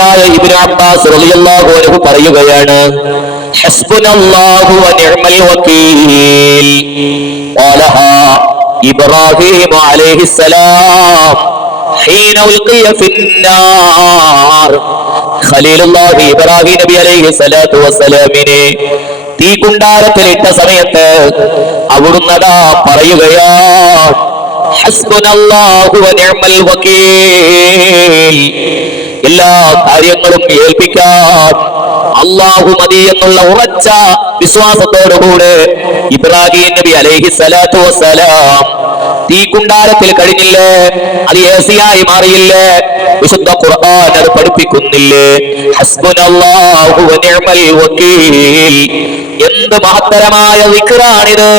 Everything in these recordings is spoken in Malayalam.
മഹാനായ ഇബ്നു അബ്ബാസ് റളിയല്ലാഹു അൻഹു പറയുകയാണ്, ഹസ്ബുനല്ലാഹു വ നിഅ്മൽ വകീൽ ഖാലഹാ ഇബ്രാഹീം അലൈഹിസ്സലാം ഹീന ഉൽഖിയ ഫിന്നാർ. ഖലീലുല്ലാഹി ഇബ്രാഹീം നബി അലൈഹി സ്വലാത്തു വസ്സലാമിനെ തീകുണ്ടാരത്തിലിട്ട സമയത്ത് അവിടുന്ന് പറയുകയാണ്, ഹസ്ബുനല്ലാഹു വ നിഅ്മൽ വകീൽ. എല്ലാ കാര്യങ്ങളും ഏൽപ്പിക്കാൻ അല്ലാഹു മതി എന്നുള്ള ഉറച്ച വിശ്വാസത്തോടുകൂടെ ഇബ്രാഹീം നബി അലൈഹി സ്വലാത്തു വസ്സലാം തീകുണ്ടാരത്തിൽ കഴിഞ്ഞില്ലേ? അത് ഏസിയായി മാറിയില്ലേ? വിശുദ്ധ ഖുർആൻ അത് പഠിപ്പിക്കുന്നില്ലേ? ഹസ്ബുനല്ലാഹു വ നിഅ്മൽ വകീൽ. എന്ത് മഹത്തരമായ ദിക്റാണിത്!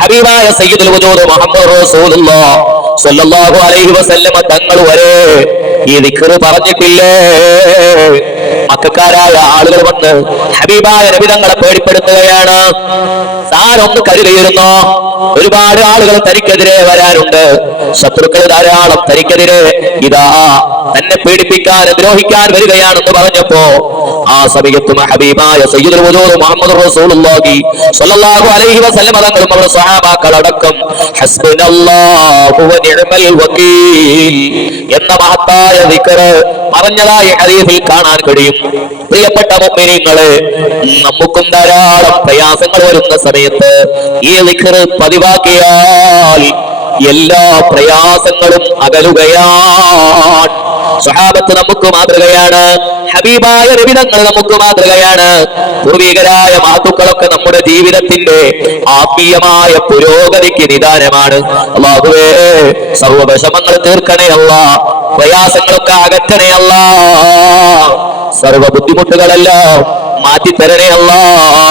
ഹബീബായ സയ്യിദുൽ വജൂദ് മുഹമ്മദ് റസൂലുള്ളാഹി സ്വല്ലല്ലാഹു അലൈഹി വസല്ലമ തങ്ങൾ വരെ ഈ ദിക്ർ പറഞ്ഞിട്ടില്ലേ? മക്കക്കാരായ ആളുകൾ വന്ന് ഹബീബായ നബി തങ്ങളെ പേടിപ്പെടുത്തുകയാണ്. താനൊന്ന് കരുതിയിരുന്നോ, ഒരുപാട് ആളുകൾ തനിക്കെതിരെ വരാനുണ്ട്, ശത്രുക്കൾ ധാരാളം തനിക്കെതിരെ ഇതാ തന്നെ പീഡിപ്പിക്കാൻ ദ്രോഹിക്കാൻ വരികയാണെന്ന് പറഞ്ഞപ്പോ ആ സമയത്തും ഹബീബായ സയ്യിദുൽ വജൂദ് മുഹമ്മദ് റസൂലുള്ളാഹി സ്വല്ലല്ലാഹു അലൈഹി വസല്ലം തങ്ങളും അവരുടെ സ്വഹാബാക്കൾ അടക്കം ഹസ്ബുനല്ലാഹു വ നിഅ്മൽ വകീൽ എന്ന മഹത്തായ ദിക്ർ പറഞ്ഞതായി ഹദീസിൽ കാണാൻ കഴിയും. പ്രിയപ്പെട്ട മുഅ്മിനീങ്ങളെ, നമുക്കും ധാരാളം പ്രയാസങ്ങൾ വരുന്ന സമയത്ത് ഈ ദിക്ർ പതിവാക്കിയാൽ എല്ലാ പ്രയാസങ്ങളും അകലുകയാണ്. സ്വഹാബത്ത് നമുക്ക് മാതൃകയാണ്, ഹബീബായ നബി തങ്ങൾ നമുക്ക് മാതൃകയാണ്. പൂർവികരായ മഹത്തുക്കളൊക്കെ നമ്മുടെ ജീവിതത്തിന്റെ ആത്മീയമായ പുരോഗതിക്ക് നിദാനമാണ്. അല്ലാഹുവേ, സർവ്വ വിഷമങ്ങൾ തീർക്കണേ അല്ലാഹ്, പ്രയാസങ്ങളൊക്കെ അകറ്റണേ അല്ലാഹ്, സർവ്വ ബുദ്ധിമുട്ടുകളെല്ലാം മാറ്റിത്തരണേ അല്ലാഹ്.